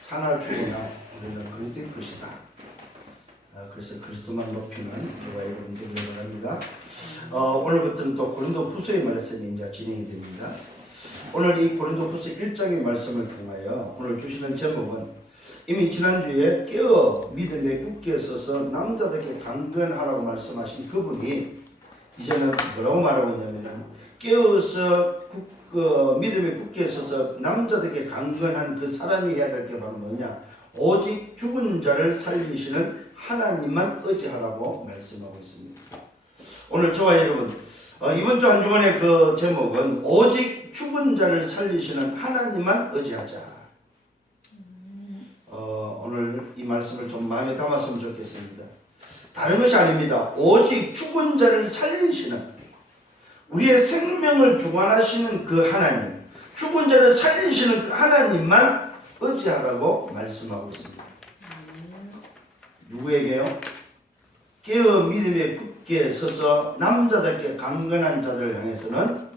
산하주구나 우리는 그리스도의 것이다. 그래서 그리스도만 높이는 저와 여러분 되기를 바랍니다. 오늘부터는 또 고린도 후서의 말씀이 이제 진행이 됩니다. 오늘 이 고린도 후서 1장의 말씀을 통하여 오늘 주시는 제목은 이미 지난주에 깨어 믿음에 굳게 서서 남자들에게 강변하라고 말씀하신 그분이 이제는 뭐라고 말하고 있냐면 깨어서 믿음에 굳게 서서 남자들에게 강건한 그 사람이 해야 될 게 바로 뭐냐? 오직 죽은 자를 살리시는 하나님만 의지하라고 말씀하고 있습니다. 오늘 저와 여러분 이번 주 한 주간의 그 제목은 오직 죽은 자를 살리시는 하나님만 의지하자. 오늘 이 말씀을 좀 마음에 담았으면 좋겠습니다. 다른 것이 아닙니다. 오직 죽은 자를 살리시는 우리의 생명을 주관하시는 그 하나님, 죽은 자를 살리시는 그 하나님만 의지하라고 말씀하고 있습니다. 누구에게요? 깨어 믿음에 굳게 서서 남자답게 강건한 자들을 향해서는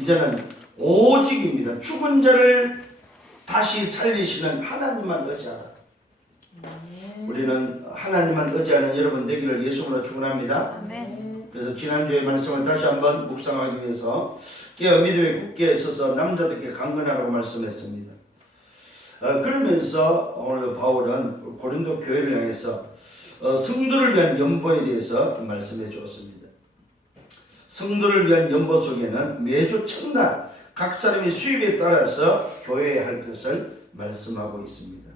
이제는 오직입니다. 죽은 자를 다시 살리시는 하나님만 의지하라. 우리는 하나님만 의지하는 여러분 되기를 예수님으로 축원합니다. 그래서 지난주의 말씀을 다시 한번 묵상하기 위해서 깨어 믿음에 굳게 서서 남자들께 강건하라고 말씀했습니다. 그러면서 오늘 바울은 고린도 교회를 향해서 성도를 위한 연보에 대해서 말씀해 주었습니다. 성도를 위한 연보 속에는 매주 첫날 각 사람의 수입에 따라서 교회에 할 것을 말씀하고 있습니다.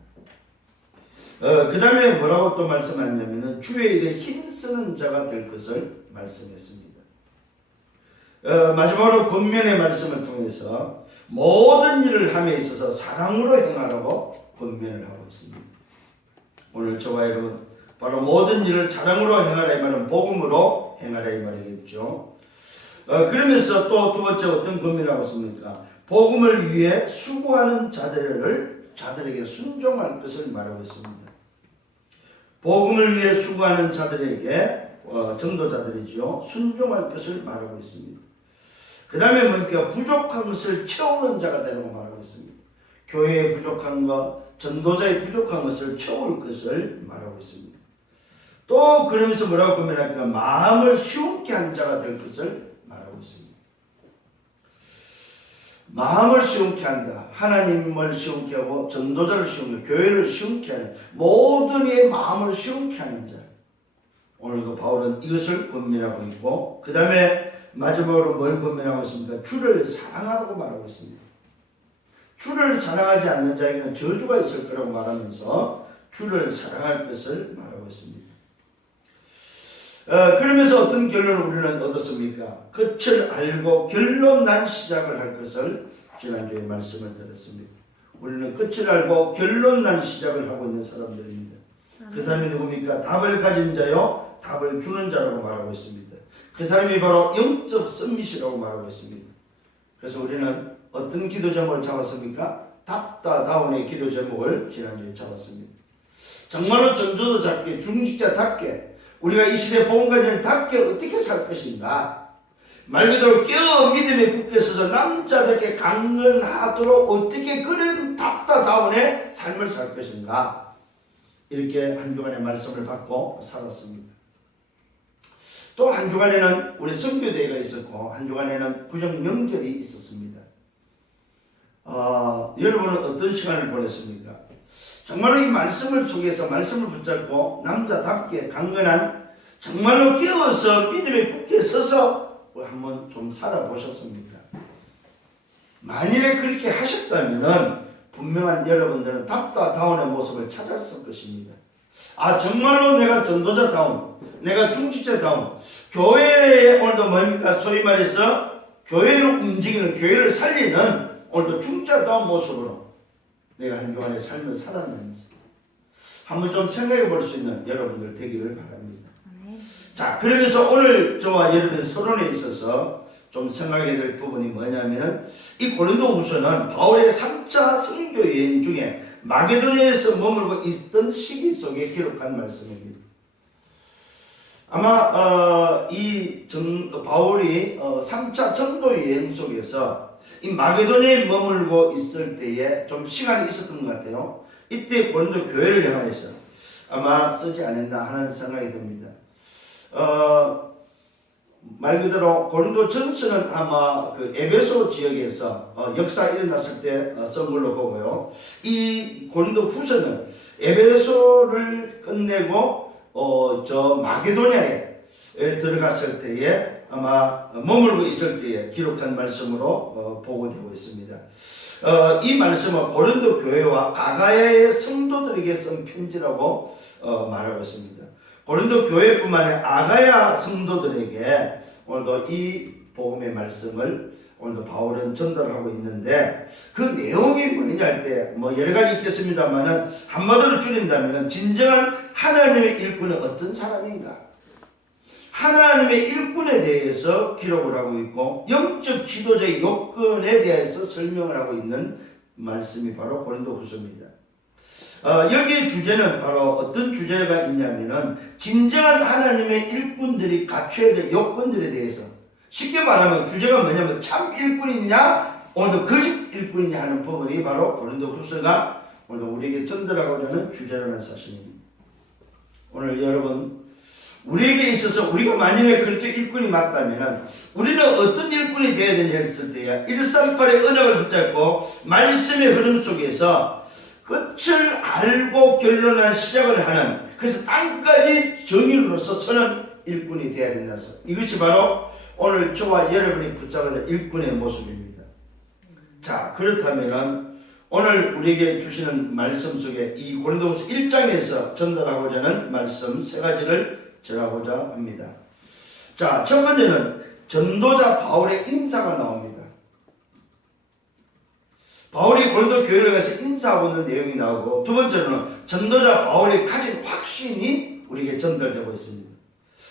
그 다음에 뭐라고 또 말씀하냐면은 주의 일에 힘쓰는 자가 될 것을 말씀했습니다. 마지막으로 권면의 말씀을 통해서 모든 일을 함에 있어서 사랑으로 행하라고 권면을 하고 있습니다. 오늘 저와 여러분 바로 모든 일을 사랑으로 행하라 이 말은 복음으로 행하라 이 말이겠죠. 그러면서 또 두 번째 어떤 권면을 하고 있습니까? 복음을 위해 수고하는 자들에게 순종할 것을 말하고 있습니다. 복음을 위해 수고하는 자들에게 전도자들이죠. 순종할 것을 말하고 있습니다. 그 다음에 뭡니까? 부족한 것을 채우는 자가 되라고 말하고 있습니다. 교회의 부족한 것, 전도자의 부족한 것을 채울 것을 말하고 있습니다. 또 그러면서 뭐라고 고민할까? 마음을 시원케 한 자가 될 것을 말하고 있습니다. 마음을 시원케 한다. 하나님을 시원케 하고 전도자를 시원케 하고 교회를 시원케 하는 모든 이의 마음을 시원케 하는 자. 오늘도 바울은 이것을 권면하고 있고 그 다음에 마지막으로 뭘 권면하고 있습니까? 주를 사랑하라고 말하고 있습니다. 주를 사랑하지 않는 자에게는 저주가 있을 거라고 말하면서 주를 사랑할 것을 말하고 있습니다. 그러면서 어떤 결론을 우리는 얻었습니까? 끝을 알고 결론 난 시작을 할 것을 지난주에 말씀을 드렸습니다. 우리는 끝을 알고 결론 난 시작을 하고 있는 사람들입니다. 그 사람이 누굽니까? 답을 가진 자요 답을 주는 자라고 말하고 있습니다. 그 사람이 바로 영적 썸밋이라고 말하고 있습니다. 그래서 우리는 어떤 기도 제목을 잡았습니까? 답다다운의 기도 제목을 지난주에 잡았습니다. 정말로 전도자답게 중직자답게 우리가 이 시대 복음가정답게 어떻게 살 것인가? 말 그대로 깨어 믿음에 굳게 서서 남자답게 강건하도록 어떻게 그런 답다다운의 삶을 살 것인가? 이렇게 한 주간의 말씀을 받고 살았습니다. 또 한 주간에는 우리 선교대회가 있었고 한 주간에는 구정명절이 있었습니다. 여러분은 어떤 시간을 보냈습니까? 정말로 이 말씀을 속에서 말씀을 붙잡고 남자답게 강건한 정말로 깨어서 믿음에 굳게 서서 한번 좀 살아보셨습니까? 만일에 그렇게 하셨다면 분명한 여러분들은 답다다운의 모습을 찾았을 것입니다. 정말로 내가 전도자다운, 내가 중직자다운, 교회에 오늘도 뭡니까? 소위 말해서 교회를 움직이는, 교회를 살리는 오늘도 중직자다운 모습으로 내가 한 주간의 삶을 살았는지 한번 좀 생각해 볼 수 있는 여러분들 되기를 바랍니다. 자, 그러면서 오늘 저와 여러분의 서론에 있어서 좀 생각해야 될 부분이 뭐냐면은 이 고린도후서는 바울의 3차 선교 여행 중에 마게도냐에서 머물고 있던 시기 속에 기록한 말씀입니다. 아마 바울이 3차 전도 여행 속에서 이 마게도냐에 머물고 있을 때에 좀 시간이 있었던 것 같아요. 이때 고린도 교회를 향해서 아마 쓰지 않았나 하는 생각이 듭니다. 말 그대로 고린도 전서는 아마 그 에베소 지역에서 역사 일어났을 때 쓴 걸로 보고요. 이 고린도 후서는 에베소를 끝내고 저 마게도냐에 들어갔을 때에 아마 머물고 있을 때에 기록한 말씀으로 보고되고 있습니다. 이 말씀은 고린도 교회와 아가야의 성도들에게 쓴 편지라고 말하고 있습니다. 고린도 교회뿐만 아니라 아가야 성도들에게 오늘도 이 복음의 말씀을 오늘도 바울은 전달하고 있는데 그 내용이 뭐냐 할 때 뭐 여러 가지 있겠습니다만은 한마디로 줄인다면 진정한 하나님의 일꾼은 어떤 사람인가? 하나님의 일꾼에 대해서 기록을 하고 있고 영적 지도자의 요건에 대해서 설명을 하고 있는 말씀이 바로 고린도 후서입니다. 여기의 주제는 바로 어떤 주제가 있냐면은 진정한 하나님의 일꾼들이 갖춰야 될 요건들에 대해서 쉽게 말하면 주제가 뭐냐면 참 일꾼이냐 오늘도 거짓 일꾼이냐 하는 부분이 바로 고린도 후서가 오늘 우리에게 전달하고자 하는 주제라는 사실입니다. 오늘 여러분 우리에게 있어서 우리가 만약에 그렇게 일꾼이 맞다면 우리는 어떤 일꾼이 되어야 되냐 했을 때야 138의 언약을 붙잡고 말씀의 흐름 속에서 끝을 알고 결론한 시작을 하는 그래서 땅까지 정인으로서 서는 일꾼이 되어야 된다는 것. 이것이 바로 오늘 저와 여러분이 붙잡아야 될 일꾼의 모습입니다. 자, 그렇다면 오늘 우리에게 주시는 말씀 속에 이 고린도후서 1장에서 전달하고자 하는 말씀 세 가지를 전하고자 합니다. 자, 첫 번째는 전도자 바울의 인사가 나옵니다. 바울이 고린도 교회를 가서 인사하고 있는 내용이 나오고 두 번째는 전도자 바울이 가진 확신이 우리에게 전달되고 있습니다.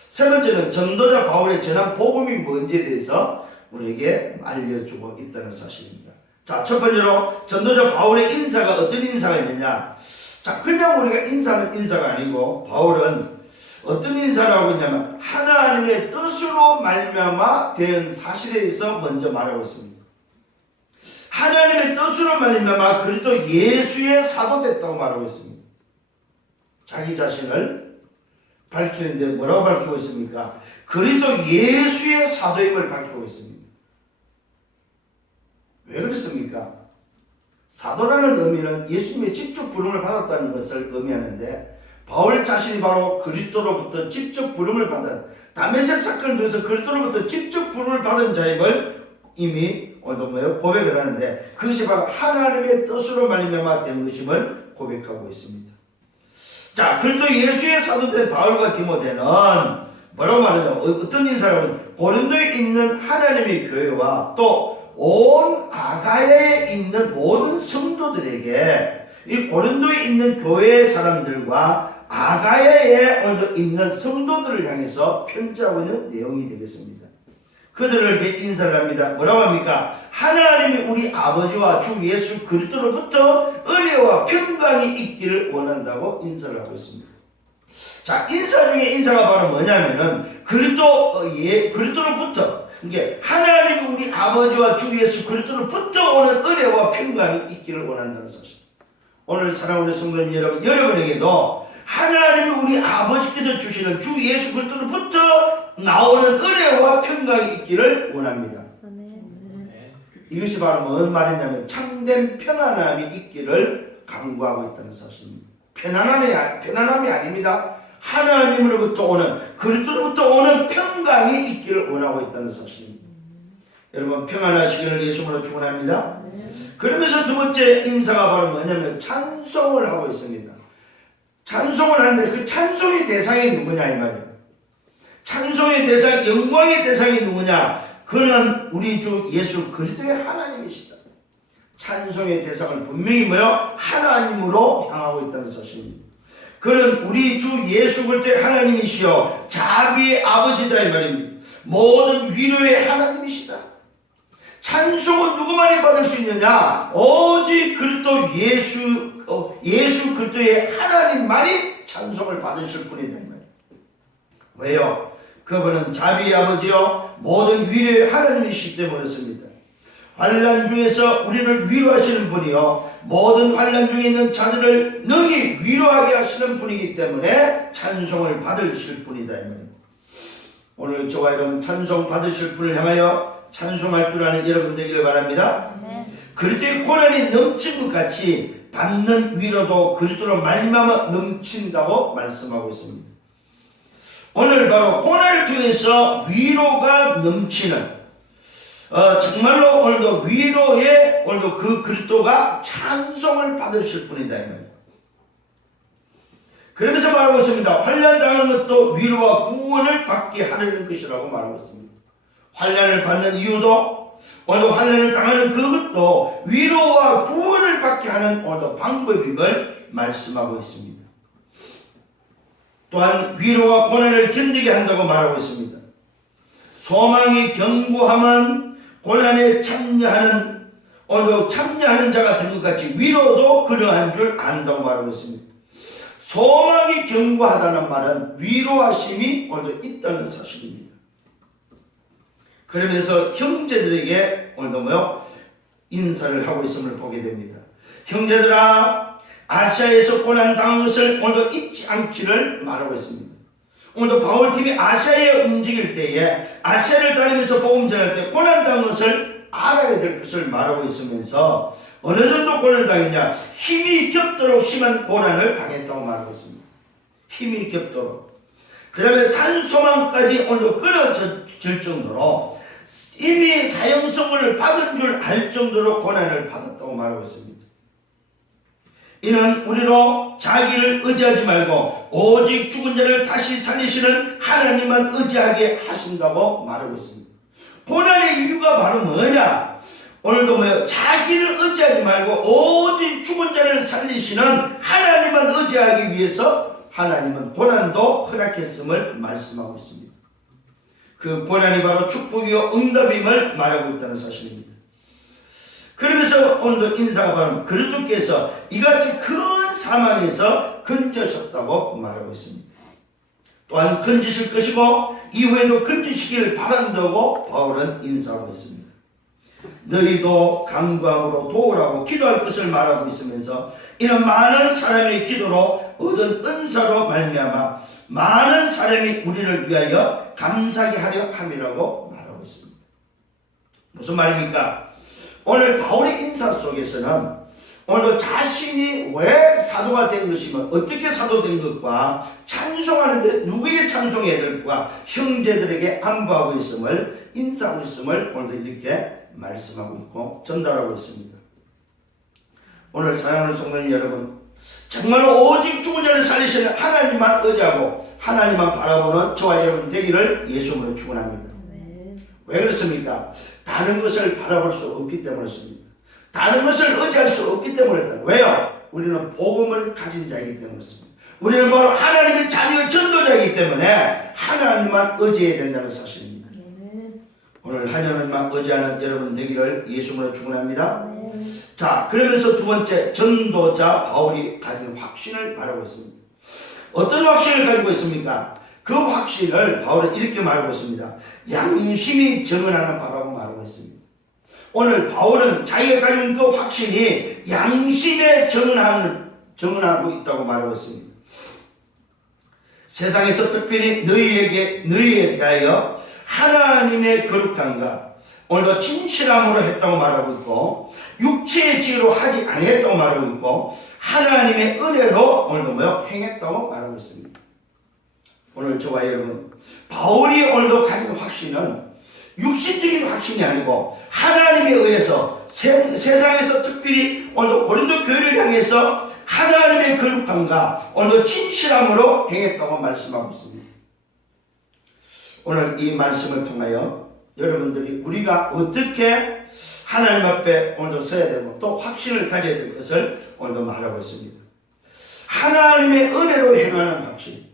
세 번째는 전도자 바울의 전한 복음이 뭔지에 대해서 우리에게 알려주고 있다는 사실입니다. 자, 첫 번째로 전도자 바울의 인사가 어떤 인사가 있느냐. 자, 그냥 우리가 인사하는 인사가 아니고 바울은 어떤 인사를 하고 있냐면 하나님의 뜻으로 말미암아 된 사실에 대해서 먼저 말하고 있습니다. 하나님의 뜻으로 말미암아 그리스도 예수의 사도 됐다고 말하고 있습니다. 자기 자신을 밝히는데 뭐라고 밝히고 있습니까? 그리스도 예수의 사도임을 밝히고 있습니다. 왜 그렇습니까? 사도라는 의미는 예수님의 직접 부름을 받았다는 것을 의미하는데 바울 자신이 바로 그리스도로부터 직접 부름을 받은, 다메섹 사건을 통해서 그리스도로부터 직접 부름을 받은 자임을 이미 고백을 하는데, 그것이 바로 하나님의 뜻으로 말미암아 된 것임을 고백하고 있습니다. 자, 그리스도 예수의 사도된 바울과 디모데는 뭐라고 말하냐? 어떤 인사라고? 고린도에 있는 하나님의 교회와 또 온 아가야에 있는 모든 성도들에게, 이 고린도에 있는 교회의 사람들과 아가야에 있는 성도들을 향해서 편지하고 있는 내용이 되겠습니다. 그들에게 인사를 합니다. 뭐라고 합니까? 하나님이 우리 아버지와 주 예수 그리스도로부터 은혜와 평강이 있기를 원한다고 인사를 하고 있습니다. 자, 인사 중에 인사가 바로 뭐냐면은 그리스도로부터, 이게 하나님이 우리 아버지와 주 예수 그리스도로부터 오는 은혜와 평강이 있기를 원한다는 사실. 오늘 사랑하는 성도님 여러분, 여러분에게도 하나님이 우리 아버지께서 주시는 주 예수 그리스도로부터 나오는 은혜와 평강이 있기를 원합니다. 이것이 바로 뭔 말이냐면 참된 평안함이 있기를 강구하고 있다는 사실입니다. 편안함이 아닙니다. 하나님으로부터 오는, 그리스도로부터 오는 평강이 있기를 원하고 있다는 사실입니다. 여러분 평안하시기를 예수님으로 축원합니다. 그러면서 두 번째 인사가 바로 뭐냐면 찬송을 하고 있습니다. 찬송을 하는데 그 찬송의 대상이 누구냐 이 말이에요. 찬송의 대상, 영광의 대상이 누구냐? 그는 우리 주 예수 그리스도의 하나님이시다. 찬송의 대상을 분명히 하나님으로 향하고 있다는 사실입니다. 그는 우리 주 예수 그리스도의 하나님이시여 자비의 아버지다 이 말입니다. 모든 위로의 하나님이시다. 찬송은 누구만이 받을 수 있느냐? 오직 그리스도 예수 그리스도의 하나님만이 찬송을 받으실 분이다 이 말입니다. 왜요? 그분은 자비의 아버지요 모든 위로의 하나님이시기 때문에 그렇습니다. 환난 중에서 우리를 위로하시는 분이요 모든 환난 중에 있는 자들을 능히 위로하게 하시는 분이기 때문에 찬송을 받으실 분이다 이 말입니다. 오늘 저와 여러분 찬송 받으실 분을 향하여 찬송할 줄 아는 여러분 되기를 바랍니다. 그리스도의 고난이 넘친 것 같이 받는 위로도 그리스도로 말미암아 넘친다고 말씀하고 있습니다. 오늘 바로 고난을 통해서 위로가 넘치는, 정말로 오늘도 위로에 오늘도 그 그리스도가 찬송을 받으실 분이다 이 말입니다. 그러면서 말하고 있습니다. 환난 당하는 것도 위로와 구원을 받게 하려는 것이라고 말하고 있습니다. 환난을 받는 이유도, 오늘도 환난을 당하는 그것도 위로와 구원을 받게 하는 오늘도 방법임을 말씀하고 있습니다. 또한 위로와 고난을 견디게 한다고 말하고 있습니다. 소망이 견고하면 고난에 참여하는, 오늘도 참여하는 자가 된 것 같이 위로도 그러한 줄 안다고 말하고 있습니다. 소망이 견고하다는 말은 위로하심이 오늘도 있다는 사실입니다. 그러면서 형제들에게 오늘도 인사를 하고 있음을 보게 됩니다. 형제들아, 아시아에서 고난 당한 것을 오늘도 잊지 않기를 말하고 있습니다. 오늘도 바울팀이 아시아에 움직일 때에, 아시아를 다니면서 복음 전할 때 고난 당한 것을 알아야 될 것을 말하고 있으면서 어느 정도 고난을 당했냐? 힘이 겹도록 심한 고난을 당했다고 말하고 있습니다. 힘이 겹도록. 그 다음에 산소망까지 오늘도 끊어질 정도로 이미 사형선고를 받은 줄 알 정도로 고난을 받았다고 말하고 있습니다. 이는 우리로 자기를 의지하지 말고 오직 죽은 자를 다시 살리시는 하나님만 의지하게 하신다고 말하고 있습니다. 고난의 이유가 바로 뭐냐? 오늘도 자기를 의지하지 말고 오직 죽은 자를 살리시는 하나님만 의지하기 위해서 하나님은 고난도 허락했음을 말씀하고 있습니다. 그 고난이 바로 축복이요 응답임을 말하고 있다는 사실입니다. 그러면서 오늘도 인사가 바로 그리스도께서 이같이 큰 사망에서 건져셨다고 말하고 있습니다. 또한 건지실 것이고 이후에도 건지시기를 바란다고 바울은 인사하고 있습니다. 너희도 간구함으로 도우라고 기도할 것을 말하고 있으면서 이는 많은 사람의 기도로 얻은 은사로 말미암아 많은 사람이 우리를 위하여 감사하게 하려 함이라고 말하고 있습니다. 무슨 말입니까? 오늘 바울의 인사 속에서는 오늘도 자신이 왜 사도가 된 것이며 어떻게 사도된 것과 찬송하는데 누구에게 찬송해야 될까 형제들에게 안부하고 있음을 인사하고 있음을 오늘도 이렇게 말씀하고 있고 전달하고 있습니다. 오늘 사랑하는 성도님 여러분, 정말로 오직 죽은 자를 살리시는 하나님만 의지하고 하나님만 바라보는 저와 여러분 되기를 예수님으로 축원합니다. 왜 그렇습니까? 다른 것을 바라볼 수 없기 때문에 그렇습니다. 다른 것을 의지할 수 없기 때문에 그렇다. 왜요? 우리는 복음을 가진 자이기 때문에 그렇습니다. 우리는 바로 하나님의 자녀의 전도자이기 때문에 하나님만 의지해야 된다는 사실입니다. 오늘 하나님만 의지하는 여러분 되기를 예수님으로 축원합니다. 자, 그러면서 두 번째, 전도자 바울이 가진 확신을 말하고 있습니다. 어떤 확신을 가지고 있습니까? 그 확신을 바울은 이렇게 말하고 있습니다. 양심이 증언하는 바라고 말하고 있습니다. 오늘 바울은 자기가 가진 그 확신이 양심에 증언하고 있다고 말하고 있습니다. 세상에서 특별히 너희에 대하여 하나님의 거룩함과 오늘도 진실함으로 했다고 말하고 있고 육체의 지혜로 하지 아니했다고 말하고 있고 하나님의 은혜로 오늘도 행했다고 말하고 있습니다. 오늘 저와 여러분, 바울이 오늘도 가진 확신은 육신적인 확신이 아니고 하나님에 의해서 세상에서 특별히 오늘도 고린도 교회를 향해서 하나님의 거룩함과 오늘도 진실함으로 행했다고 말씀하고 있습니다. 오늘 이 말씀을 통하여 여러분들이 우리가 어떻게 하나님 앞에 오늘도 서야 되고 또 확신을 가져야 될 것을 오늘도 말하고 있습니다. 하나님의 은혜로 행하는 확신,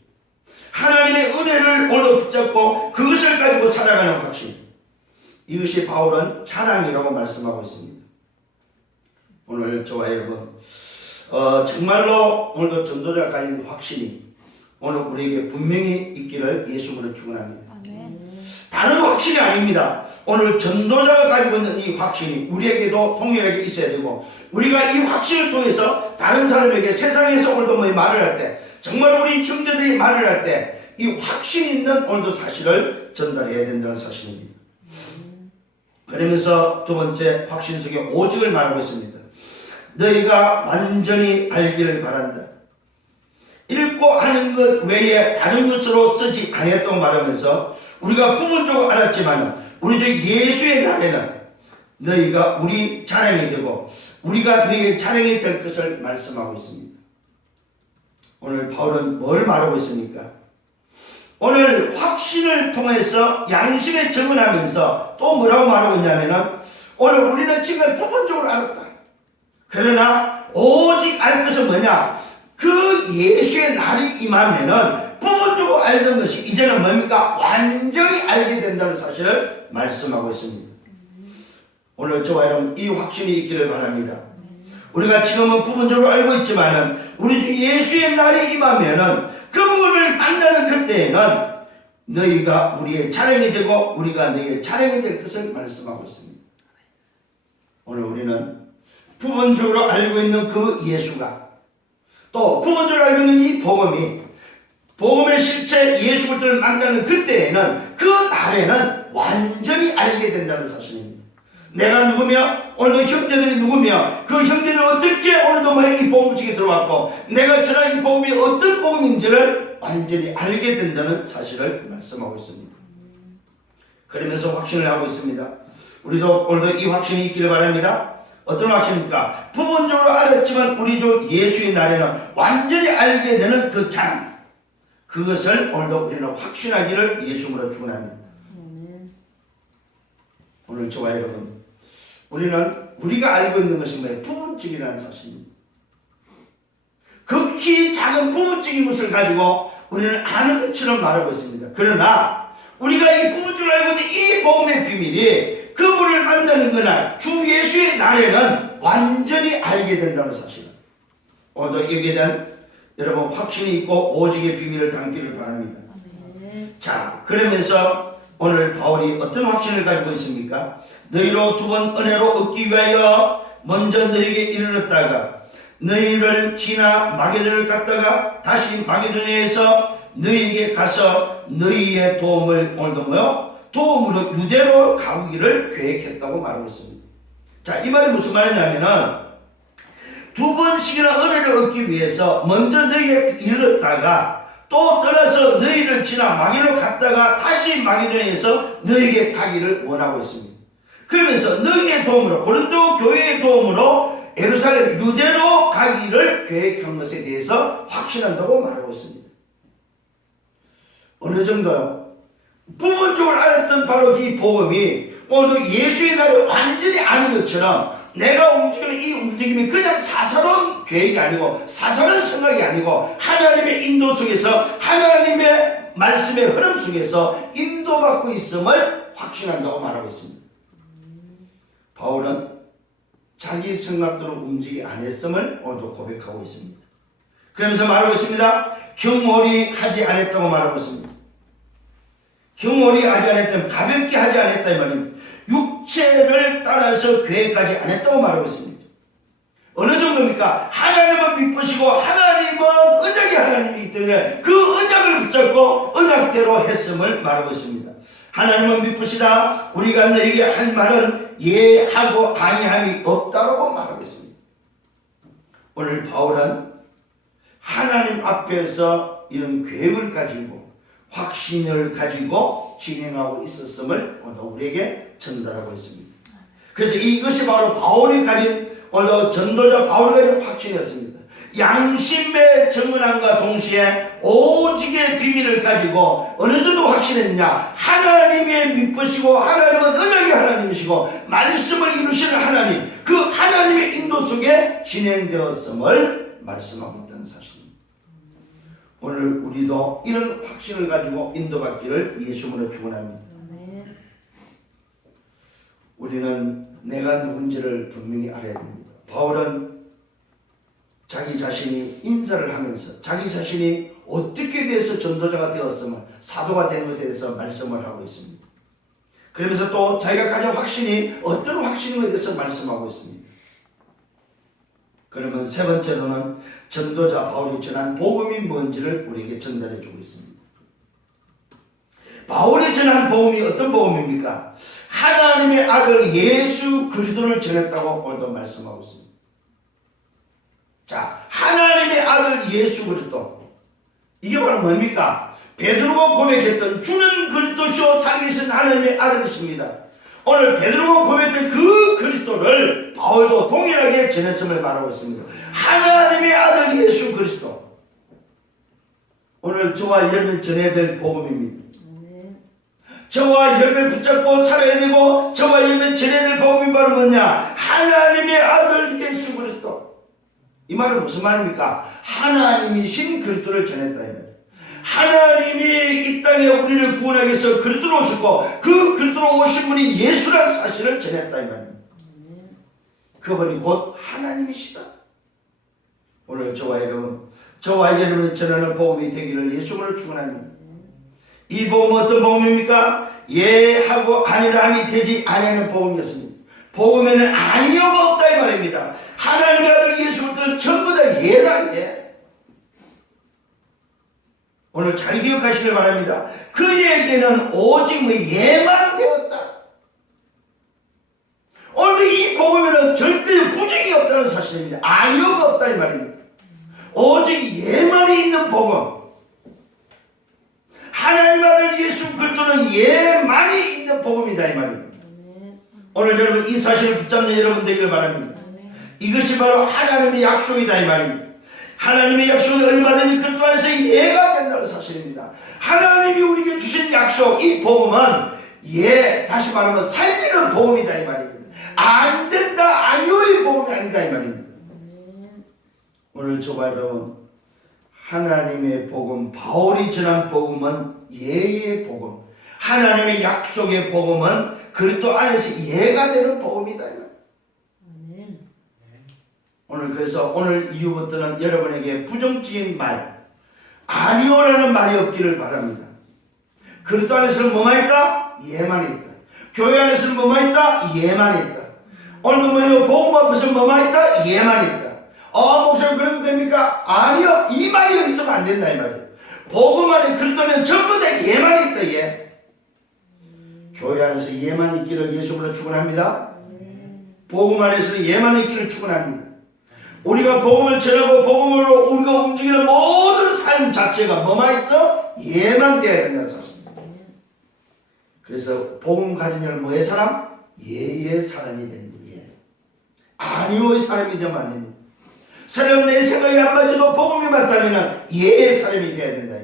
하나님의 은혜를 오늘도 붙잡고 그것을 가지고 살아가는 확신, 이것이 바울은 자랑이라고 말씀하고 있습니다. 오늘 저와 여러분, 정말로 오늘도 전도자가 가진 확신이 오늘 우리에게 분명히 있기를 예수님으로 축원합니다. 다른 확신이 아닙니다. 오늘 전도자가 가지고 있는 이 확신이 우리에게도 동일하게 있어야 되고 우리가 이 확신을 통해서 다른 사람에게 세상에서 오늘도 말을 할 때 정말 우리 형제들이 말을 할 때 이 확신 있는 오늘도 사실을 전달해야 된다는 사실입니다. 그러면서 두 번째 확신 속에 오직을 말하고 있습니다. 너희가 완전히 알기를 바란다. 읽고 아는 것 외에 다른 것으로 쓰지 아니했다고 말하면서 우리가 부분적으로 알았지만 우리 주 예수의 날에는 너희가 우리 자랑이 되고 우리가 너희의 자랑이 될 것을 말씀하고 있습니다. 오늘 바울은 뭘 말하고 있습니까? 오늘 확신을 통해서 양심에 적응하면서 또 뭐라고 말하고 있냐면은 오늘 우리는 지금 부분적으로 알았다. 그러나 오직 알 것은 뭐냐? 그 예수의 날이 임하면은 부분적으로 알던 것이 이제는 뭡니까? 완전히 알게 된다는 사실을 말씀하고 있습니다. 오늘 저와 여러분 이 확신이 있기를 바랍니다. 우리가 지금은 부분적으로 알고 있지만은 우리 주 예수의 날이 임하면은 그분을 만나는 그때에는 너희가 우리의 자랑이 되고 우리가 너희의 자랑이 될 것을 말씀하고 있습니다. 오늘 우리는 부분적으로 알고 있는 그 예수가 또 부분적으로 알고 있는 이 복음의 실체 예수 그리스도를 만나는 그때에는 그 날에는 완전히 알게 된다는 사실입니다. 내가 누구며 오늘도 형제들이 누구며 그 형제들이 어떻게 오늘도 이 복음 속에 들어왔고 내가 전한 이 복음이 어떤 복음인지를 완전히 알게 된다는 사실을 말씀하고 있습니다. 그러면서 확신을 하고 있습니다. 우리도 오늘도 이 확신이 있기를 바랍니다. 어떤 확신입니까? 부분적으로 알았지만 우리 주 예수의 날에는 완전히 알게 되는 그 자랑, 그것을 오늘도 우리는 확신하기를 예수님으로 축원합니다. 오늘 저와 여러분, 우리는 우리가 알고 있는 것이 뭐예요? 부분적이라는 사실입니다. 극히 작은 부분적인 것을 가지고 우리는 아는 것처럼 말하고 있습니다. 그러나 우리가 이 부분적으로 알고 있는 이 복음의 비밀이 그분을 만나는 그날 주 예수의 날에는 완전히 알게 된다는 사실은 오늘도 여기에 대한 여러분 확신이 있고 오직의 비밀을 담기를 바랍니다. 자, 그러면서 오늘 바울이 어떤 확신을 가지고 있습니까? 너희로 두 번 은혜로 얻기 위하여 먼저 너희에게 이르렀다가 너희를 지나 마게도냐를 갔다가 다시 마게도냐에서 너희에게 가서 너희의 도움을 오늘도 도움으로 유대로 가기를 계획했다고 말하고 있습니다. 자, 이 말이 무슨 말이냐면은 두 번씩이나 은혜를 얻기 위해서 먼저 너희에게 이르렀다가 또 떠나서 너희를 지나 마게도 갔다가 다시 마게도에서 너희에게 가기를 원하고 있습니다. 그러면서 너희의 도움으로 고린도 교회의 도움으로 예루살렘 유대로 가기를 계획한 것에 대해서 확신한다고 말하고 있습니다. 어느 정도요? 부분적으로 알았던 바로 이 복음이 오늘도 예수의 날을 완전히 아는 것처럼 내가 움직이는 이 움직임이 그냥 사사로운 계획이 아니고 사사로운 생각이 아니고 하나님의 인도 속에서 하나님의 말씀의 흐름 속에서 인도받고 있음을 확신한다고 말하고 있습니다. 바울은 자기 생각대로 움직이지 않았음을 오늘도 고백하고 있습니다. 그러면서 말하고 있습니다. 경홀히 하지 않았다고 말하고 있습니다. 경홀히 하지 않았다면 가볍게 하지 않았다 이 말입니다. 육체를 따라서 계획하지 않았다고 말하고 있습니다. 어느 정도입니까? 하나님은 미쁘시고 하나님은 언약의 하나님이기 때문에 그 언약을 붙잡고 언약대로 했음을 말하고 있습니다. 하나님은 미쁘시다. 우리가 너에게 할 말은 예하고 아니함이 없다고 말하고 있습니다. 오늘 바울은 하나님 앞에서 이런 계획을 가지고 확신을 가지고 진행하고 있었음을 오늘 우리에게 전달하고 있습니다. 그래서 이것이 바로 바울이 가진 오늘 전도자 바울이 가진 확신이었습니다. 양심의 정은함과 동시에 오직의 비밀을 가지고 어느 정도 확신했느냐? 하나님의 믿으시고 하나님은 언약의 하나님이시고 말씀을 이루시는 하나님, 그 하나님의 인도 속에 진행되었음을 말씀하고 있다는 사실입니다. 오늘 우리도 이런 확신을 가지고 인도받기를 예수님으로 축원합니다. 우리는 내가 누군지를 분명히 알아야 됩니다. 바울은 자기 자신이 인사를 하면서 자기 자신이 어떻게 돼서 전도자가 되었으면 사도가 된 것에 대해서 말씀을 하고 있습니다. 그러면서 또 자기가 가진 확신이 어떤 확신에 대해서 말씀하고 있습니다. 그러면 세 번째로는 전도자 바울이 전한 복음이 뭔지를 우리에게 전달해 주고 있습니다. 바울이 전한 복음이 어떤 복음입니까? 하나님의 아들 예수 그리스도를 전했다고 오늘도 말씀하고 있습니다. 자, 하나님의 아들 예수 그리스도, 이게 바로 뭡니까? 베드로가 고백했던 주는 그리스도시요 살아계신 하나님의 아들이십니다. 오늘 베드로가 고백했던 그 그리스도를 바울도 동일하게 전했음을 말하고 있습니다. 하나님의 아들 예수 그리스도, 오늘 저와 여러분이 전해야 될 복음입니다. 저와 여러분을 붙잡고 살아야 되고 저와 여러분이 전해야 될 복음이 바로 뭐냐? 하나님의 아들 예수 그리스도. 이 말은 무슨 말입니까? 하나님이신 그리스도를 전했다 이 말이에요. 하나님이 이 땅에 우리를 구원하기 위해서 그리스도로 오셨고 그 그리스도로 오신 분이 예수라는 사실을 전했다 이 말입니다. 그분이 곧 하나님이시다. 오늘 저와 여러분이 전하는 복음이 되기를 예수를 축원합니다. 이 복음은 어떤 복음입니까? 예하고 아니라함이 되지 아니하는 복음이었습니다. 복음에는 아니요가 없다 이 말입니다. 하나님의 아들 예수 그리스도는 전부 다 예다 예. 오늘 잘 기억하시길 바랍니다. 그에게는 오직 예만 되었다. 오늘 이 복음에는 절대 부정이 없다는 사실입니다. 아니요가 없다 이 말입니다. 오직 예만이 있는 복음. 하나님 아들 예수 그리스도는 예만이 있는 복음이다 이 말입니다. 오늘 여러분 이 사실을 붙잡는 여러분 되기를 바랍니다. 이것이 바로 하나님의 약속이다 이 말입니다. 하나님의 약속이 얼마든지 그리스도 안에서 예가 된다는 사실입니다. 하나님이 우리에게 주신 약속, 이 복음은 다시 말하면 살리는 복음이다 이 말입니다. 안 된다, 아니오의 복음이 아니다 이 말입니다. 오늘 저와 여러분 하나님의 복음, 바울이 전한 복음은 예의 복음, 하나님의 약속의 복음은 그리스도 안에서 예가 되는 복음이다. 오늘 그래서 오늘 이후부터는 여러분에게 부정적인 말, 아니오라는 말이 없기를 바랍니다. 그리스도 안에서는 뭐만 있다? 예만 있다. 교회 안에서는 뭐만 있다? 예만 있다. 오늘도 뭐예요? 복음 앞에서 뭐만 있다? 예만 있다. 목사님 그래도 됩니까? 아니요. 이 말이 여기 있으면 안 된다 이 말이에요. 복음 안에 그리스도는 전부 다 예만 있다 예. 교회 안에서 예만 있기를 예수로 축원합니다. 복음 안에서 예만 있기를 축원합니다. 우리가 복음을 전하고 복음으로 우리가 움직이는 모든 삶 자체가 뭐만 있어? 예만 되어야 된다는 사실입니다. 그래서 복음 가진 자는 뭐의 사람? 예의 사람이 되는 거예요. 아니오의 사람이 되면 안 됩니다. 사람은 내 생각이 안 맞아도 복음이 맞다면 예의 사람이 되어야 된다.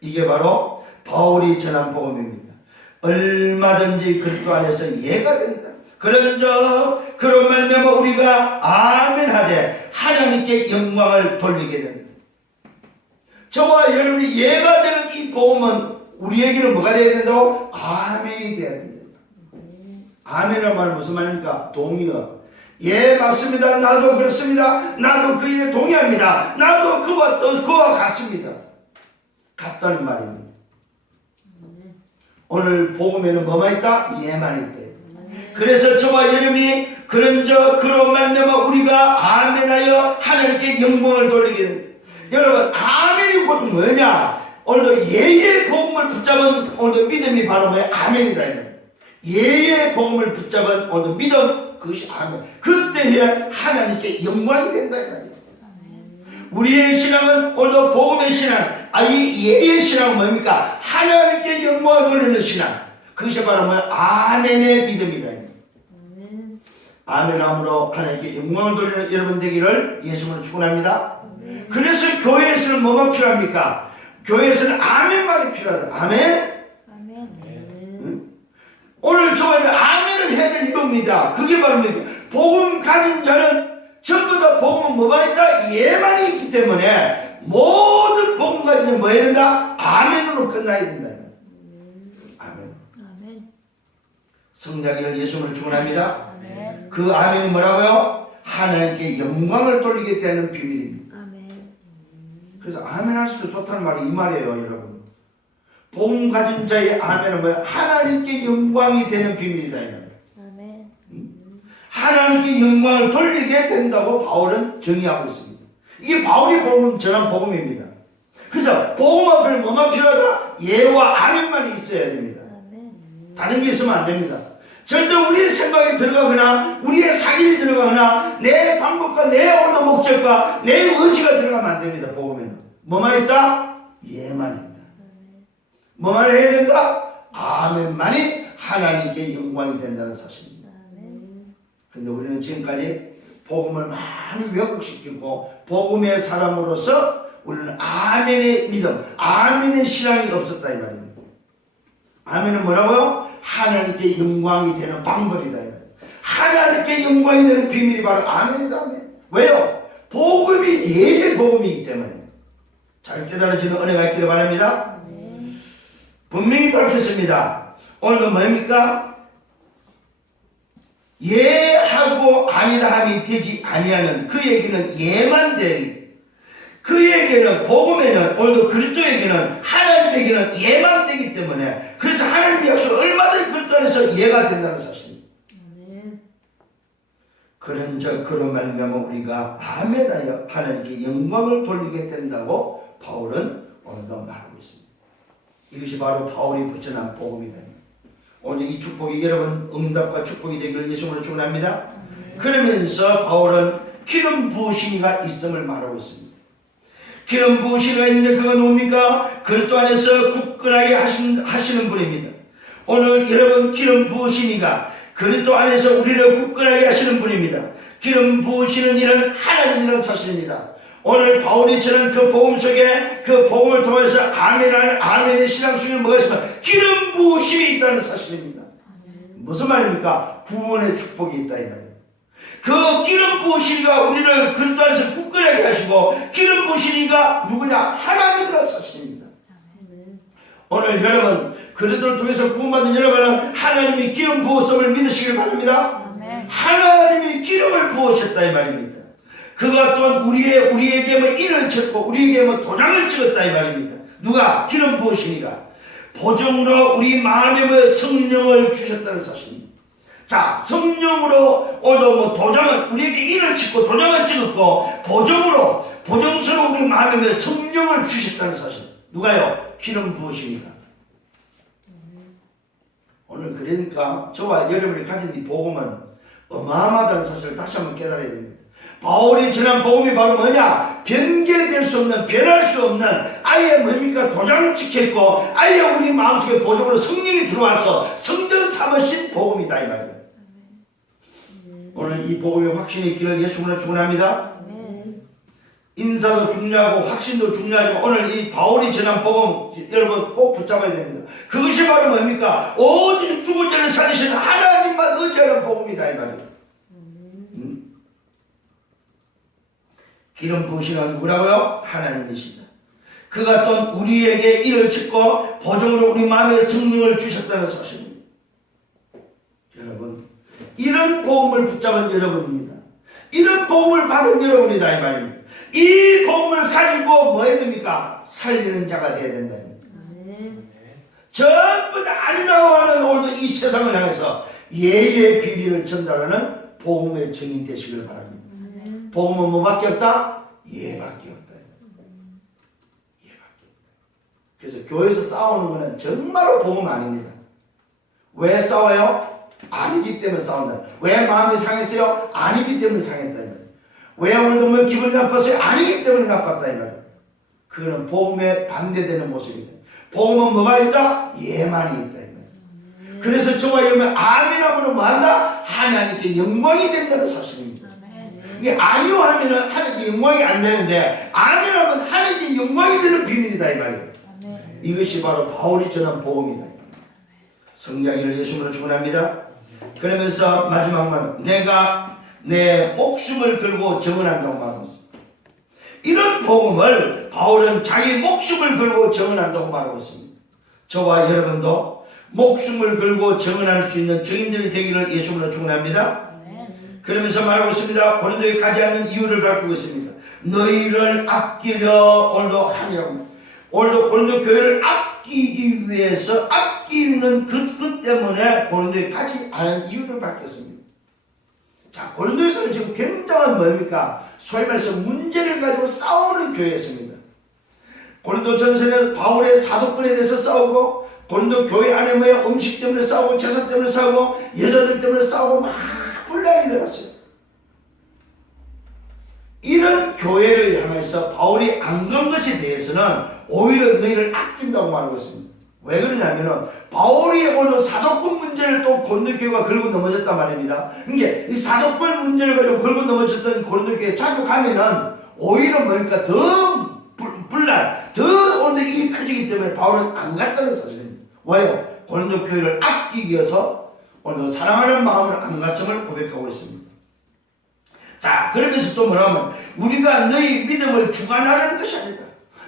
이게 바로 바울이 전한 복음입니다. 얼마든지 그리스도 안에서 예가 된다. 그런 말미암아 우리가 아멘 하되 하나님께 영광을 돌리게 됩니다. 저와 여러분이 예가 되는 이 복음은 우리에게는 뭐가 되어야 된다고? 아멘이 되어야 된다. 아멘이란 말은 무슨 말입니까? 동의어. 예, 맞습니다. 나도 그렇습니다. 나도 그 일에 동의합니다. 나도 그와 같습니다. 같다는 말입니다. 오늘 복음에는 뭐만 있다? 예만 있다. 그래서 저와 여러분이 그런 말미암아 우리가 아멘하여 하나님께 영광을 돌리게 됩니다. 여러분, 아멘이 곧 뭐냐? 오늘도 예의 복음을 붙잡은 오늘도 믿음이 바로 뭐야? 아멘이다. 예의 복음을 붙잡은 오늘도 믿음, 그것이 아멘. 그때에 하나님께 영광이 된다. 우리의 신앙은 오늘도 복음의 신앙, 이 예의 신앙은 뭡니까? 하나님께 영광을 돌리는 신앙. 그것이 바로 뭐야? 아멘의 믿음이다. 아멘함으로 하나님께 영광을 돌리는 여러분 되기를 예수님으로 축원합니다. 그래서 교회에서는 뭐가 필요합니까? 교회에서는 아멘만이 필요하다. 아멘? 응? 오늘 저희는 아멘을 해야 될 이유입니다. 그게 바로 뭡니까? 복음 가진 자는 전부 다 복음은 뭐가 있다? 예만이 있기 때문에 모든 복음 가진 자는 뭐 해야 된다? 아멘으로 끝나야 된다. 아멘. 성자기를 예수님으로 축원합니다. 그 아멘이 뭐라고요? 하나님께 영광을 돌리게 되는 비밀입니다. 그래서 아멘 할수록 좋다는 말이 이 말이에요, 여러분. 복음 가진 자의 아멘은 뭐야? 하나님께 영광이 되는 비밀이다. 이 말이에요. 하나님께 영광을 돌리게 된다고 바울은 정의하고 있습니다. 이게 바울이 전한 복음입니다. 그래서 복음 앞에 뭐만 필요하다? 예와 아멘만이 있어야 됩니다. 다른 게 있으면 안 됩니다. 절대 우리의 생각이 들어가거나 우리의 사기이 들어가거나 내 방법과 내 오늘 목적과 내 의지가 들어가면 안 됩니다. 복음에는 뭐만 있다? 예만 있다. 뭐만 해야 된다? 아멘만이 하나님께 영광이 된다는 사실입니다. 그런데 우리는 지금까지 복음을 많이 왜곡시키고 복음의 사람으로서 우리는 아멘의 믿음, 아멘의 신앙이 없었다 이 말입니다. 아멘은 뭐라고요? 하나님께 영광이 되는 방법이다. 하나님께 영광이 되는 비밀이 바로 아멘이다. 아멘. 왜요? 복음이 예의 복음이기 때문에. 잘 깨달아지는 은혜가 있기를 바랍니다. 분명히 밝혔습니다. 오늘은 뭡니까? 예하고 아니라 함이 되지 아니하는 그 얘기는 예만 되리. 그 얘기는 복음에는 오늘도 그리스도에게는 하나님에게는 예만 되기 때문에 그래서 하나님의 약속은 얼마든지 그리스도 안에서 예가 된다는 사실입니다. 그런 말미암아 우리가 아멘하여 하나님께 영광을 돌리게 된다고 바울은 오늘도 말하고 있습니다. 이것이 바로 바울이 붙여난 복음이다. 오늘 이 축복이 여러분 응답과 축복이 되기를 예수님으로 축원합니다. 그러면서 바울은 기름 부으시니가 있음을 말하고 있습니다. 기름 부으시니가 있는데 그건 뭡니까? 그리스도 안에서 굳건하게 하시는 분입니다. 오늘 여러분 기름 부으시니가 그리스도 안에서 우리를 굳건하게 하시는 분입니다. 기름 부으시는 일은 하나님이라는 사실입니다. 오늘 바울이 전한 그 복음 속에 그 복음을 통해서 아멘의 신앙 속에 뭐가 있습니까? 기름 부으심이 있다는 사실입니다. 무슨 말입니까? 구원의 축복이 있다 이 말입니다. 그 기름 부으시니가 우리를 그리스도 안에서 굳건하게 하시고 기름 부으시니가 누구냐? 하나님이라는 사실입니다. 오늘 여러분 그리스도를 통해서 구원받은 여러분은 하나님이 기름 부으심을 믿으시길 바랍니다. 하나님이 기름을 부으셨다 이 말입니다. 그가 또한 우리에게 뭐 인을 쳤고 우리에게 뭐 도장을 찍었다 이 말입니다. 누가? 기름 부으시니가 보정으로 우리 마음에 뭐 성령을 주셨다는 사실입니다. 자, 성령으로 오늘 뭐 도장을 우리에게 인을 찍고 도장을 찍었고 보정서로 우리 마음에 뭐 성령을 주셨다는 사실. 누가요? 기름 부으시니가. 오늘 그러니까 저와 여러분이 가진 이 복음은 어마어마하다는 사실을 다시 한번 깨달아야 됩니다. 바울이 전한 복음이 바로 뭐냐? 변개될 수 없는, 변할 수 없는, 아예 뭡니까? 도장 찍혀있고 아예 우리 마음속에 보존으로 성령이 들어와서 성전 삼으신 복음이다 이 말이에요. 오늘 이 복음의 확신이 있기를 예수님으로 축원합니다. 인사도 중요하고 확신도 중요하지만 오늘 이 바울이 전한 복음 여러분 꼭 붙잡아야 됩니다. 그것이 바로 뭡니까? 오직 죽은 자를 살리시는 하나님만 의지하는 복음이다 이 말이에요. 기름 부으시는 누구라고요? 하나님이십니다. 그가 또 우리에게 이를 짓고 보정으로 우리 마음에 성령을 주셨다는 사실입니다. 여러분, 이런 복음을 붙잡은 여러분입니다. 이런 복음을 받은 여러분이다 이 말입니다. 이 복음을 가지고 뭐 해야 됩니까? 살리는 자가 되어야 된다. 전부 다 아니라고 하는 오늘도 이 세상을 향해서 예의 비밀을 전달하는 복음의 증인 되시길 바랍니다. 복음은 뭐밖에 없다? 예밖에 없다. 예밖에 없다. 그래서 교회에서 싸우는 것은 정말로 복음 아닙니다. 왜 싸워요? 아니기 때문에 싸운다. 왜 마음이 상했어요? 아니기 때문에 상했다. 왜 오늘도 뭐 기분이 나빴어요? 아니기 때문에 나빴다. 이 말이에요. 그거는 복음에 반대되는 모습이다. 복음은 뭐가 있다? 예만이 있다. 이 말이에요. 그래서 저와 여러분 아멘하면 뭐한다? 하나님께 영광이 된다는 사실입니다. 이게 아니요 하면은 하나님께 영광이 안 되는데 아멘 하면 하나님께 영광이 되는 비밀이다 이 말이에요. 이것이 바로 바울이 전한 복음이다. 성령을 예수님으로 축원합니다. 그러면서 마지막 말 내가 내 목숨을 걸고 증언한다고 말하고 있습니다. 이런 복음을 바울은 자기 목숨을 걸고 증언한다고 말하고 있습니다. 저와 여러분도 목숨을 걸고 증언할 수 있는 증인들이 되기를 예수님으로 축원합니다. 그러면서 말하고 있습니다. 고린도에 가지 않는 이유를 밝히고 있습니다. 너희를 아끼려 오늘도 함이라고. 오늘도 고린도 교회를 아끼기 위해서 아끼는 그 때문에 고린도에 가지 않은 이유를 밝혔습니다. 자, 고린도에서는 지금 굉장한 뭡니까? 소위 말해서 문제를 가지고 싸우는 교회였습니다. 고린도 전서는 바울의 사도권에 대해서 싸우고 고린도 교회 안에 뭐야 음식 때문에 싸우고 제사 때문에 싸우고 여자들 때문에 싸우고 막 분란이 일어났어요. 이런 교회를 향해서 바울이 안 간 것에 대해서는 오히려 너희를 아낀다고 말하고 있습니다. 왜 그러냐면은 바울이 오늘 사도권 문제를 또 고린도 교회가 걸고 넘어졌단 말입니다. 그러니까 이 사도권 문제를 가지고 걸고 넘어졌던 고린도 교회에 자주 가면은 오히려 뭡니까 더 분란, 더 오늘 일이 커지기 때문에 바울은 안 갔다는 사실입니다. 왜요? 고린도 교회를 아끼기 위해서 오늘 사랑하는 마음으로 안 갔음을 고백하고 있습니다. 자, 그러면서 또 뭐라면 우리가 너희 믿음을 주관하는 것이 아니다.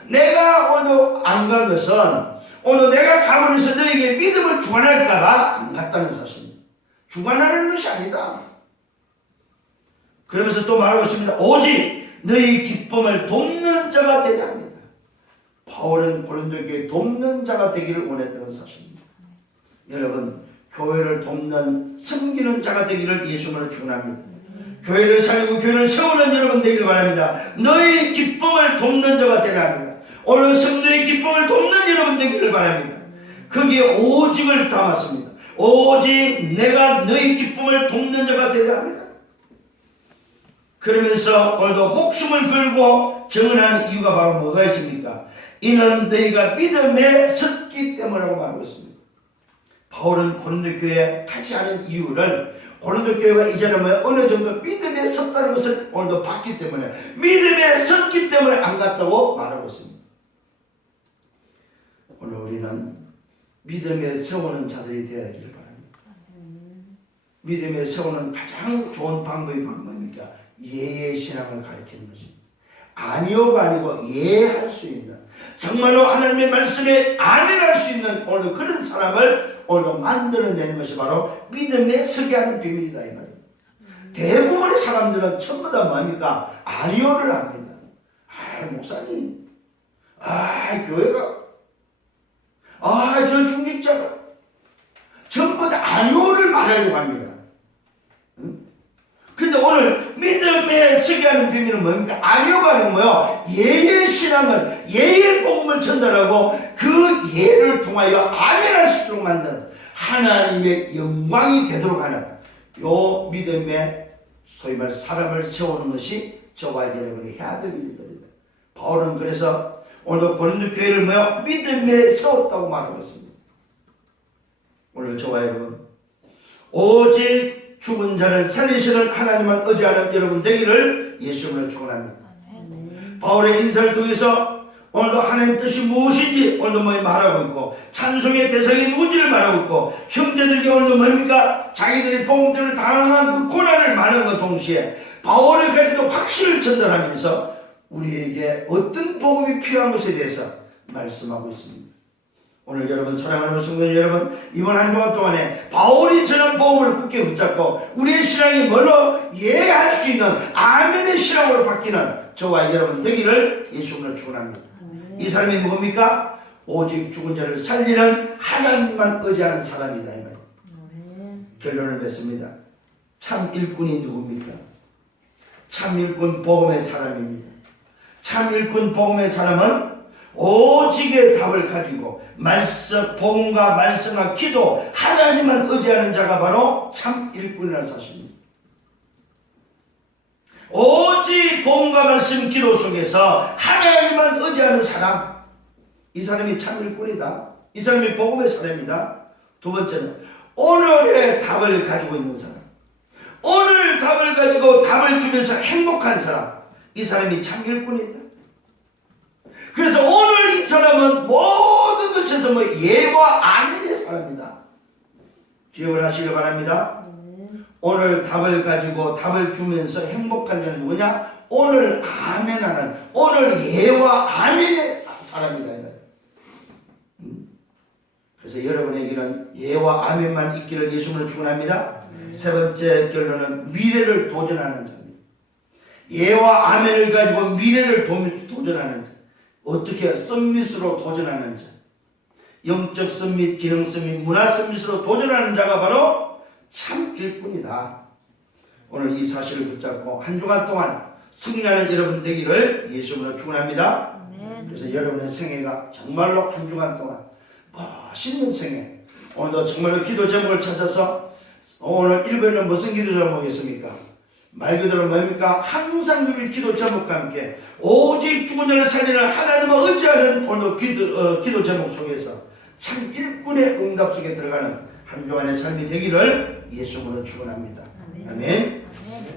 내가 오늘 안 간 것은 오늘 내가 가면서 너에게 믿음을 주관할까봐 안 갔다는 사실입니다. 주관하는 것이 아니다. 그러면서 또 말하고 있습니다. 오직 너희 기쁨을 돕는 자가 되려 합니다. 바울은 고린도 교회에 돕는 자가 되기를 원했다는 사실입니다. 여러분, 교회를 돕는 섬기는 자가 되기를 예수님으로 축원합니다. 교회를 살리고 교회를 세우는 여러분 되기를 바랍니다. 너희 기쁨을 돕는 자가 되려 합니다. 오늘 성도의 기쁨을 돕는 여러분 되기를 바랍니다. 거기에 오직을 담았습니다. 오직 내가 너희 기쁨을 돕는 자가 되려 합니다. 그러면서 오늘도 목숨을 걸고 증언하는 이유가 바로 뭐가 있습니까? 이는 너희가 믿음에 섰기 때문이라고 말하고 있습니다. 바울은 고린도 교회에 가지 않은 이유를 고린도 교회가 이제는 어느 정도 믿음에 섰다는 것을 오늘도 봤기 때문에 믿음에 섰기 때문에 안 갔다고 말하고 있습니다. 오늘 우리는 믿음에 세우는 자들이 되어야 하기를 바랍니다. 믿음에 세우는 가장 좋은 방법이 뭡니까? 예의 신앙을 가르치는 것입니다. 아니요가 아니고 예할 수 있는 정말로 하나님의 말씀에 아멘할 수 있는 오늘 그런 사람을 오늘도 만들어내는 것이 바로 믿음에 서게 하는 비밀이다 이 말입니다. 대부분의 사람들은 전부 다 뭡니까? 아니요를 합니다. 아 목사님, 아 교회가, 아 저 중직자가 전부 다 아니요를 말하려고 합니다. 근데 오늘 믿음에 서게 하는 비밀은 뭡니까? 아니요가 아니고 뭐요? 예의 신앙을, 예의 복음을 전달하고 그 예를 통하여 아멘할 수 있도록 만드는 하나님의 영광이 되도록 하는 요 믿음의 소위 말 사람을 세우는 것이 저와 여러분이 해야 될 일들입니다. 바울은 그래서 오늘도 고린도 교회를 모여 믿음에 세웠다고 말하고 있습니다. 오늘 저와 여러분 오직 죽은 자를 살리시는 하나님만 의지하는 여러분 되기를 예수님으로 축원합니다. 바울의 인사를 통해서 오늘도 하나님 뜻이 무엇인지 오늘도 말하고 있고 찬송의 대상이 누군지를 말하고 있고 형제들에게 오늘도 뭡니까? 자기들이 복음 때문에 당한 그 고난을 말하는 것 동시에 바울이 가지고 확신을 전달하면서 우리에게 어떤 복음이 필요한 것에 대해서 말씀하고 있습니다. 오늘 여러분 사랑하는 성도 여러분 이번 한 주간 동안에 바울이 전한 복음을 굳게 붙잡고 우리의 신앙이 뭘로 이해할 수 있는 아멘의 신앙으로 바뀌는 저와 여러분 되기를 예수님으로 축원합니다. 이 사람이 누굽니까? 오직 죽은 자를 살리는 하나님만 의지하는 사람이다 이 말. 결론을 맺습니다. 참 일꾼이 누굽니까? 참 일꾼 복음의 사람입니다. 참 일꾼 복음의 사람은 오직의 답을 가지고 말씀, 복음과 말씀과 기도 하나님만 의지하는 자가 바로 참 일꾼이라는 사실입니다. 오직 복음과 말씀 기도 속에서 하나님만 의지하는 사람, 이 사람이 참 일꾼이다. 이 사람이 복음의 사람이다. 두 번째는 오늘의 답을 가지고 있는 사람, 오늘 답을 가지고 답을 주면서 행복한 사람, 이 사람이 참 일꾼이다. 그래서 오늘 이 사람은 모든 것에서 예와 아멘의 사람이다. 기억을 하시길 바랍니다. 오늘 답을 가지고 답을 주면서 행복한 자는 누구냐? 오늘 아멘하는, 오늘 예와 아멘의 사람이다. 그래서 여러분에게는 예와 아멘만 있기를 예수님을 축원합니다. 세 번째 결론은 미래를 도전하는 자입니다. 예와 아멘을 가지고 미래를 도전하는 자. 어떻게 썸밋으로 도전하는 자, 영적 썸밋, 기능 썸밋, 문화 썸밋으로 도전하는 자가 바로 참 일꾼이다. 오늘 이 사실을 붙잡고 한 주간 동안 승리하는 여러분 되기를 예수님으로 축원합니다. 그래서 여러분의 생애가 정말로 한 주간 동안 멋있는 생애, 오늘도 정말로 기도 제목을 찾아서 오늘 읽어있는 무슨 기도 제목이겠습니까? 말 그대로 뭡니까? 항상 누릴 기도 제목과 함께 오직 죽은 자를 살리는 하나님을 의지하는 오늘 기도 제목 속에서 참 일꾼의 응답 속에 들어가는 한 주간의 삶이 되기를 예수님으로 축원합니다. 아멘.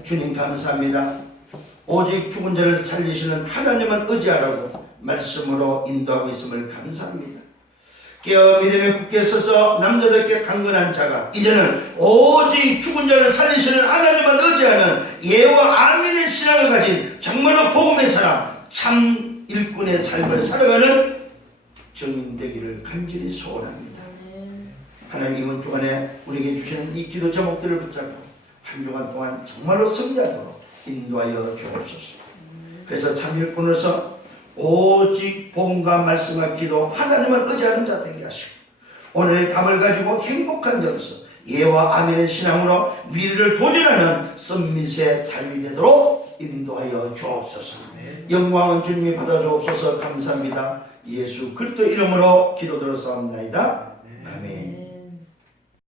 주님 감사합니다. 오직 죽은 자를 살리시는 하나님만 의지하라고 말씀으로 인도하고 있음을 감사합니다. 깨어 믿음에 굳게 서서 남자답게 강건한 자가 이제는 오직 죽은 자를 살리시는 하나님만 의지하는 예와 아멘의 신앙을 가진 정말로 복음의 사람, 참 일꾼의 삶을 살아가는 증인 되기를 간절히 소원합니다. 하나님 이번 주간에 우리에게 주시는 이 기도 제목들을 붙잡고 한 주간 동안 정말로 승리하도록 인도하여 주옵소서. 그래서 참 일꾼으로서 오직 복음과 말씀과 기도 하나님만 의지하는 자 되게 하시고 오늘의 답을 가지고 행복한 자로서 예와 아멘의 신앙으로 미래를 도전하는 썸밋의 삶이 되도록 인도하여 주옵소서. 영광은 주님이 받아 주옵소서. 감사합니다. 예수 그리스도 이름으로 기도드렸사옵나이다. 아멘.